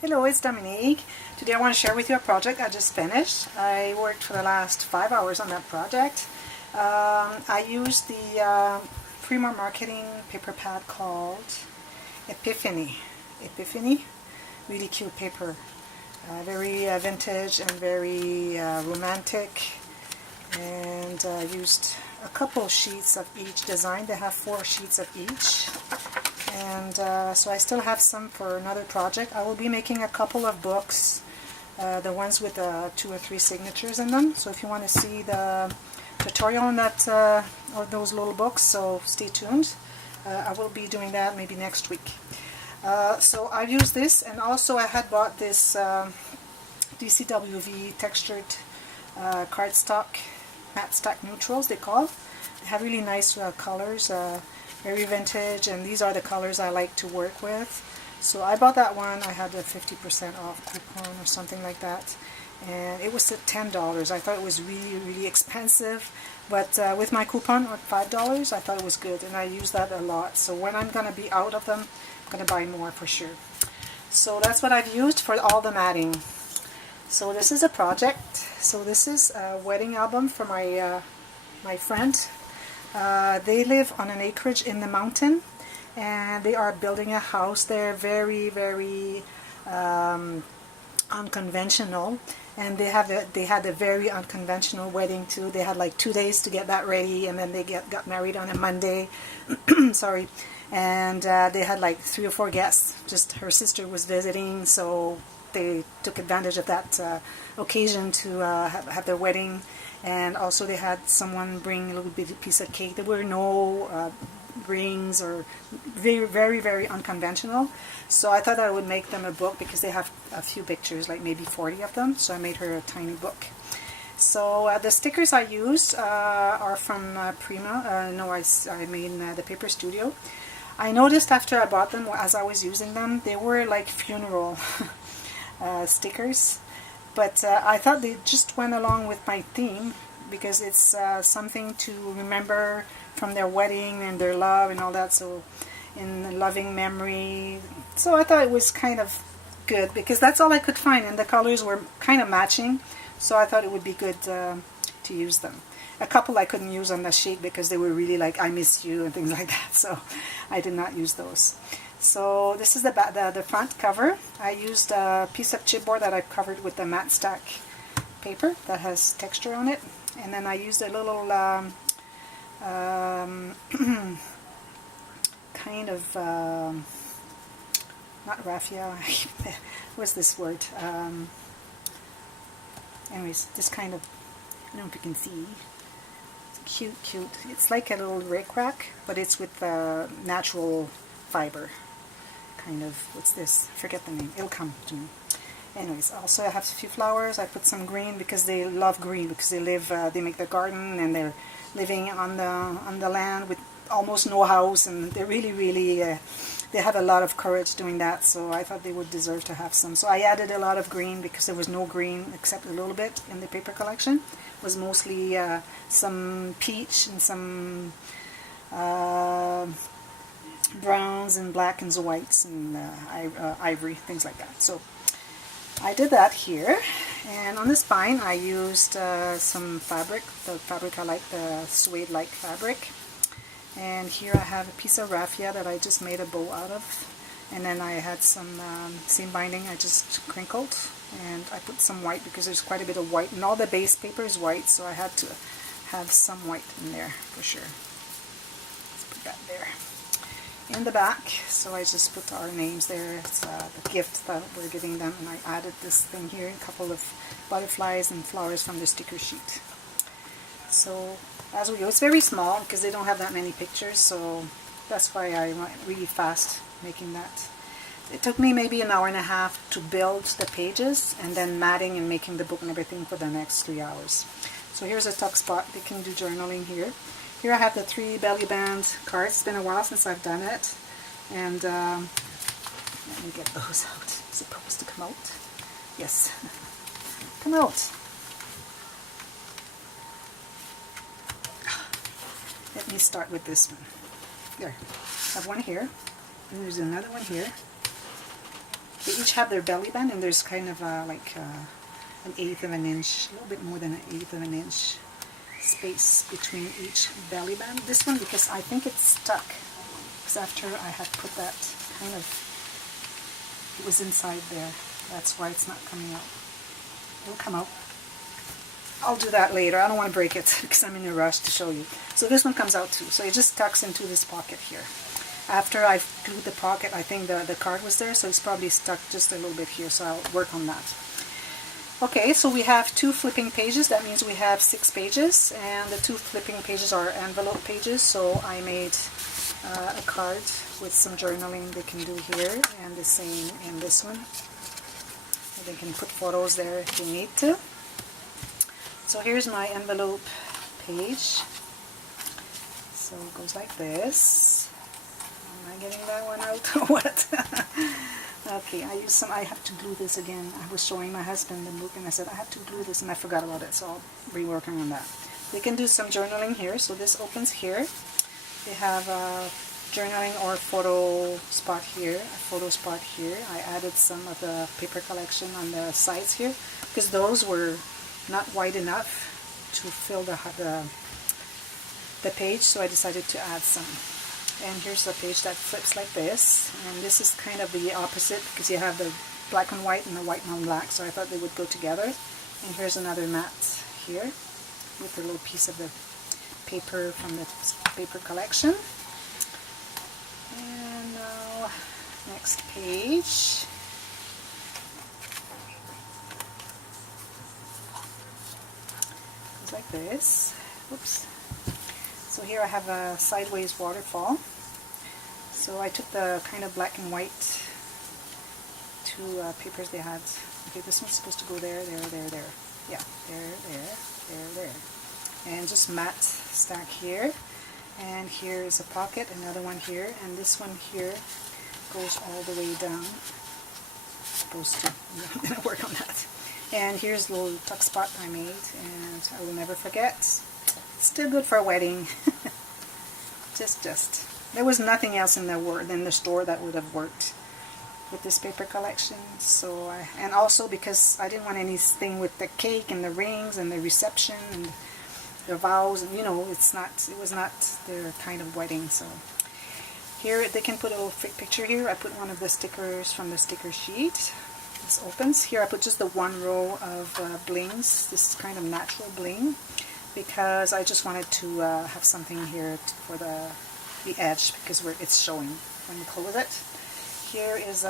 Hello, it's Dominique. Today I want to share with you a project I just finished. I worked for the last 5 hours on that project. I used the Prima marketing paper pad called Epiphany. Epiphany, really cute paper. Very vintage and very romantic. And I used a couple sheets of each design. They have 4 sheets of each. And so I still have some for another project. I will be making a couple of books, the ones with 2 or 3 signatures in them. So if you want to see the tutorial on that, or those little books, so stay tuned. I will be doing that maybe next week. So I used this, and also I had bought this DCWV textured cardstock matte stack neutrals, they call. They have really nice colors. Very vintage, and these are the colors I like to work with. So I bought that one. I had a 50% off coupon or something like that, and it was at $10. I thought it was really expensive, but with my coupon at $5 I thought it was good, and I use that a lot. So when I'm gonna be out of them, I'm gonna buy more for sure. So that's what I've used for all the matting. So this is a project. So this is a wedding album for my my friend. They live on an acreage in the mountain, and they are building a house there, very unconventional, and they had a very unconventional wedding too. They had like 2 days to get that ready, and then they got married on a Monday. Sorry. And they had like 3 or 4 guests. Just her sister was visiting, so they took advantage of that occasion to have their wedding. And also they had someone bring a little bit piece of cake. There were no rings, or very unconventional. So I thought I would make them a book because they have a few pictures, like maybe 40 of them. So I made her a tiny book. So the stickers I used are from Prima. No, I made in the Paper Studio. I noticed after I bought them, as I was using them, they were like funeral stickers. But I thought they just went along with my theme, because it's something to remember from their wedding and their love and all that, so in loving memory. So I thought it was kind of good, because that's all I could find, and the colors were kind of matching, so I thought it would be good to use them. A couple I couldn't use on the sheet because they were really like, I miss you and things like that, so I did not use those. So this is the front cover. I used a piece of chipboard that I covered with the matte stack paper that has texture on it, and then I used a little kind of not raffia. What's this word? Anyways, this kind of, I don't know if you can see. It's cute. It's like a little rickrack, but it's with natural fiber. Kind of, what's this? I forget the name. It'll come to me. Anyways, also I have a few flowers. I put some green because they love green, because they live, they make their garden, and they're living on the land with almost no house, and they're really they have a lot of courage doing that. So I thought they would deserve to have some. So I added a lot of green because there was no green except a little bit in the paper collection. It was mostly some peach and some browns and black and whites and ivory, things like that. So I did that here, and on the spine I used some fabric. The fabric I like, the suede-like fabric. And here I have a piece of raffia that I just made a bow out of, and then I had some seam binding I just crinkled, and I put some white because there's quite a bit of white, and all the base paper is white, so I had to have some white in there for sure. Let's put that there. In the back, so I just put our names there. It's the gift that we're giving them, and I added this thing here, a couple of butterflies and flowers from the sticker sheet. So as we go, it's very small because they don't have that many pictures, so that's why I went really fast making that. It took me maybe an hour and a half to build the pages, and then matting and making the book and everything for the next 3 hours. So here's a tuck spot. They can do journaling here. Here I have the 3 belly band cards. It's been a while since I've done it. And let me get those out. Is it supposed to come out? Yes. Come out. Let me start with this one. There. I have one here. And there's another one here. They each have their belly band, and there's kind of like an eighth of an inch, a little bit more than an eighth of an inch space between each belly band. This one, because I think it's stuck, because after I had put that kind of, it was inside there. That's why it's not coming out. It'll come out. I'll do that later. I don't want to break it because I'm in a rush to show you. So this one comes out too. So it just tucks into this pocket here. After I glued the pocket, I think the card was there, so it's probably stuck just a little bit here, so I'll work on that. Okay, so we have 2 flipping pages. That means we have 6 pages, and the 2 flipping pages are envelope pages, so I made a card with some journaling they can do here, and the same in this one. And they can put photos there if they need to. So here's my envelope page. So it goes like this. Am I getting that one out or what? Okay, I have to glue this again. I was showing my husband the book and I said I have to glue this and I forgot about it, so I'll be working on that. They can do some journaling here. So this opens here. They have a journaling or photo spot here, a photo spot here. I added some of the paper collection on the sides here because those were not wide enough to fill the page, so I decided to add some. And here's the page that flips like this, and this is kind of the opposite because you have the black on white and the white on black, so I thought they would go together. And here's another mat here with a little piece of the paper from the paper collection. And now next page. Goes like this. Oops. So here I have a sideways waterfall. So I took the kind of black and white 2 papers they had. Okay, this one's supposed to go there, there, there, there. Yeah, there, there, there, there. And just matte stack here. And here is a pocket, another one here, and this one here goes all the way down. Supposed to. I'm going to work on that. And here's the little tuck spot I made, and I will never forget. Still good for a wedding. just. There was nothing else in the store that would have worked with this paper collection. So and also because I didn't want anything with the cake and the rings and the reception and the vows, and you know, it was not their kind of wedding. So here they can put a little picture here. I put one of the stickers from the sticker sheet. This opens. Here I put just the 1 row of blings. This is kind of natural bling, because I just wanted to have something here for the edge, because it's showing when you close it. Here is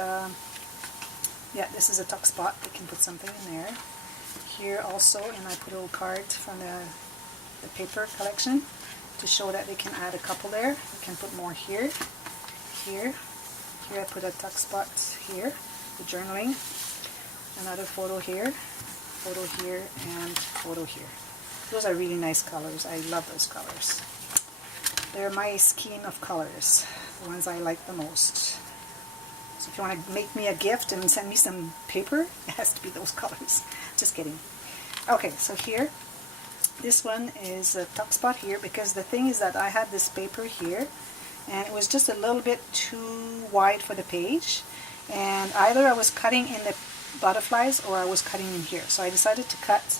this is a tuck spot. You can put something in there. Here also, and I put a little card from the paper collection to show that they can add a couple there. You can put more here. Here I put a tuck spot here, the journaling. Another photo here, and photo here. Those are really nice colors. I love those colors. They're my scheme of colors, the ones I like the most. So if you want to make me a gift and send me some paper, it has to be those colors. Just kidding. Okay, so here, this one is a tuck spot here, because the thing is that I had this paper here, and it was just a little bit too wide for the page, and either I was cutting in the butterflies or I was cutting in here. So I decided to cut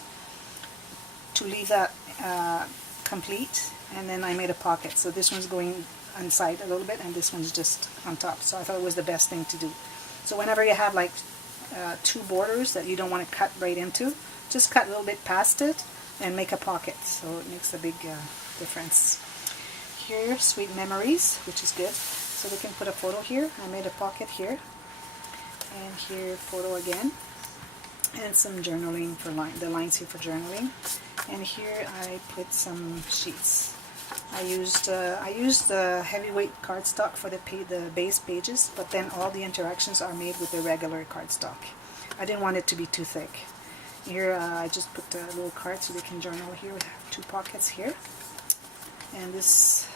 to leave that complete, and then I made a pocket. So this one's going inside a little bit and this one's just on top. So I thought it was the best thing to do. So whenever you have like 2 borders that you don't want to cut right into, just cut a little bit past it and make a pocket. So it makes a big difference. Here, sweet memories, which is good. So they can put a photo here. I made a pocket here. And here, photo again. And some journaling for the lines here for journaling. And here I put some sheets. I used the heavyweight cardstock for the base pages, but then all the interactions are made with the regular cardstock. I didn't want it to be too thick. Here I just put a little card so they can journal here. We have 2 pockets here. And this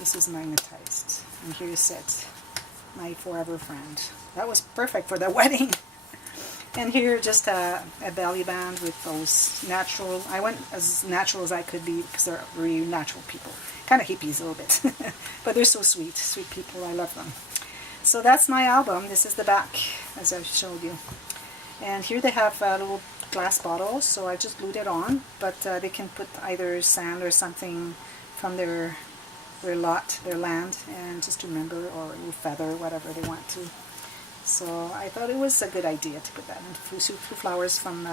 is magnetized. And here is it, my forever friend. That was perfect for the wedding. And here just a belly band with those natural, I went as natural as I could be because they're really natural people. Kind of hippies a little bit. But they're so sweet, sweet people. I love them. So that's my album. This is the back, as I showed you. And here they have little glass bottles, so I just glued it on. But they can put either sand or something from their lot, their land, and just remember, or a little feather, whatever they want to. So I thought it was a good idea to put that in. Two flowers from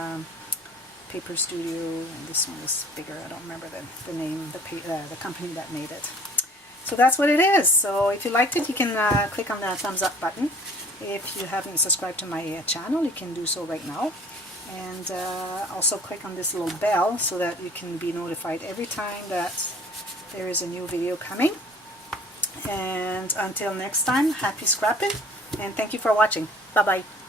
Paper Studio, and this one is bigger. I don't remember the name, the company that made it. So that's what it is. So if you liked it, you can click on the thumbs up button. If you haven't subscribed to my channel, you can do so right now. And also click on this little bell so that you can be notified every time that there is a new video coming. And until next time, happy scrapping, and thank you for watching. Bye-bye.